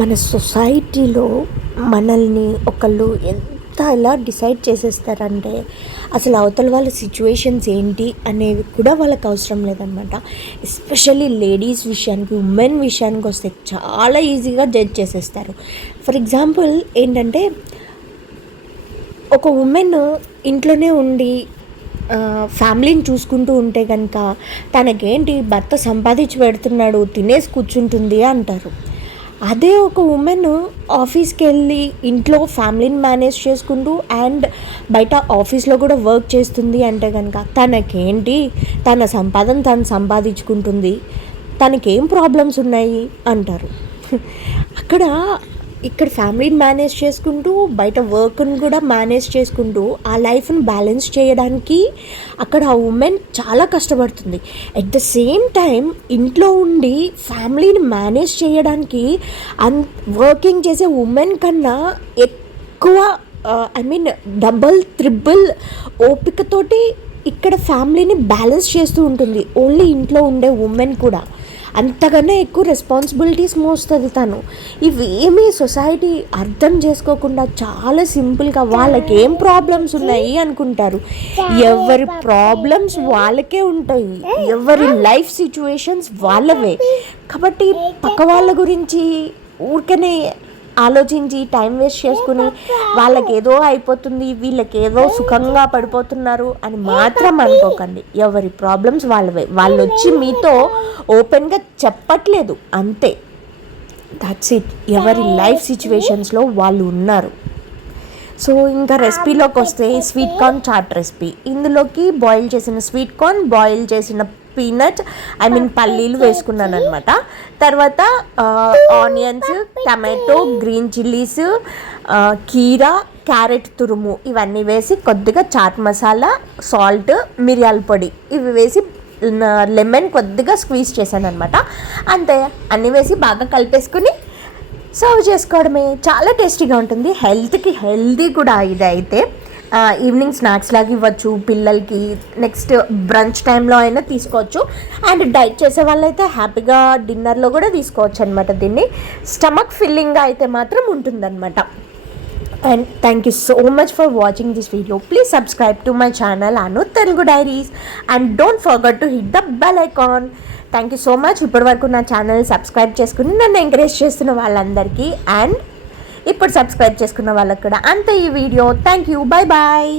మన సొసైటీలో మనల్ని ఒకళ్ళు ఎంత ఎలా డిసైడ్ చేసేస్తారంటే అసలు అవతల వాళ్ళ సిచ్యువేషన్స్ ఏంటి అనేవి కూడా వాళ్ళకి అవసరం లేదనమాట. ఎస్పెషల్లీ లేడీస్ విషయానికి, ఉమెన్ విషయానికి వస్తే చాలా ఈజీగా జడ్జ్ చేసేస్తారు. ఫర్ ఎగ్జాంపుల్ ఏంటంటే, ఒక ఉమెన్ ఇంట్లోనే ఉండి ఫ్యామిలీని చూసుకుంటూ ఉంటే కనుక తనకేంటి భర్త సంపాదించి పెడుతున్నాడు, తినేసి కూర్చుంటుంది అంటారు. అదే ఒక ఉమెన్ ఆఫీస్కి వెళ్ళి ఇంట్లో ఫ్యామిలీని మేనేజ్ చేసుకుంటూ అండ్ బయట ఆఫీస్లో కూడా వర్క్ చేస్తుంది అంటే కనుక తనకేంటి, తన సంపాదన తను సంపాదించుకుంటుంది, తనకేం ప్రాబ్లమ్స్ ఉన్నాయి అంటారు. ఇక్కడ ఫ్యామిలీని మేనేజ్ చేసుకుంటూ బయట వర్క్ని కూడా మేనేజ్ చేసుకుంటూ ఆ లైఫ్ని బ్యాలెన్స్ చేయడానికి అక్కడ ఆ ఉమెన్ చాలా కష్టపడుతుంది. ఎట్ ద సేమ్ టైం ఇంట్లో ఉండి ఫ్యామిలీని మేనేజ్ చేయడానికి వర్కింగ్ చేసే ఉమెన్ కన్నా ఎక్కువ డబల్ త్రిబుల్ ఓపికతోటి ఇక్కడ ఫ్యామిలీని బ్యాలెన్స్ చేస్తూ ఉంటుంది. ఓన్లీ ఇంట్లో ఉండే ఉమెన్ కూడా అంతకన్నా ఎక్కువ రెస్పాన్సిబిలిటీస్ మోస్తుంది తను. ఇవేమీ సొసైటీ అర్థం చేసుకోకుండా చాలా సింపుల్గా వాళ్ళకి ఏం ప్రాబ్లమ్స్ ఉన్నాయి అనుకుంటారు. ఎవరి ప్రాబ్లమ్స్ వాళ్ళకే ఉంటాయి, ఎవరి లైఫ్ సిచ్యువేషన్స్ వాళ్ళవే. కాబట్టి పక్క వాళ్ళ గురించి ఊరికనే ఆలోచించి టైం వేస్ట్ చేసుకుని వాళ్ళకి ఏదో అయిపోతుంది, వీళ్ళకి ఏదో సుఖంగా పడిపోతున్నారు అని మాత్రం అనుకోకండి. ఎవరి ప్రాబ్లమ్స్ వాళ్ళవే. వాళ్ళు వచ్చి మీతో ఓపెన్గా చెప్పట్లేదు, అంతే. That's it. ఎవరి లైఫ్ సిచ్యువేషన్స్లో వాళ్ళు ఉన్నారు. సో ఇంకా రెసిపీలోకి వస్తే స్వీట్ కార్న్ చాట్ రెసిపీ. ఇందులోకి బాయిల్ చేసిన స్వీట్ కార్న్, బాయిల్ చేసిన పీనట్ పల్లీలు వేసుకున్నాను అనమాట. తర్వాత ఆనియన్స్, టమాటో, గ్రీన్ చిల్లీస్, కీరా, క్యారెట్ తురుము ఇవన్నీ వేసి కొద్దిగా చాట్ మసాలా, సాల్ట్, మిరియాల పొడి ఇవి వేసి లెమన్ కొద్దిగా స్క్వీజ్ చేశాను అనమాట. అంతే, అన్నీ వేసి బాగా కలిపేసుకుని సర్వ్ చేసుకోవడమే. చాలా టేస్టీగా ఉంటుంది, హెల్త్కి హెల్తీ కూడా. ఇది అయితే ఈవినింగ్ స్నాక్స్ లాగా ఇవ్వచ్చు పిల్లలకి, నెక్స్ట్ బ్రంచ్ టైంలో అయినా తీసుకోవచ్చు. అండ్ డైట్ చేసే వాళ్ళైతే హ్యాపీగా డిన్నర్లో కూడా తీసుకోవచ్చు అనమాట. దీన్ని స్టమక్ ఫిల్లింగ్గా అయితే మాత్రం ఉంటుందన్నమాట. And thank you so much for watching this video. Please subscribe to my channel Anu Telugu diaries and don't forget to hit the bell icon. Thank you so much ఇప్పటి వరకు నా ఛానల్ సబ్స్క్రైబ్ చేసుకుని నన్ను encourage చేస్తున్న వాళ్ళందరికీ, and ఇప్పుడు subscribe చేసుకున్న వాళ్ళకి కూడా అంతే ఈ వీడియో. Thank you, bye bye.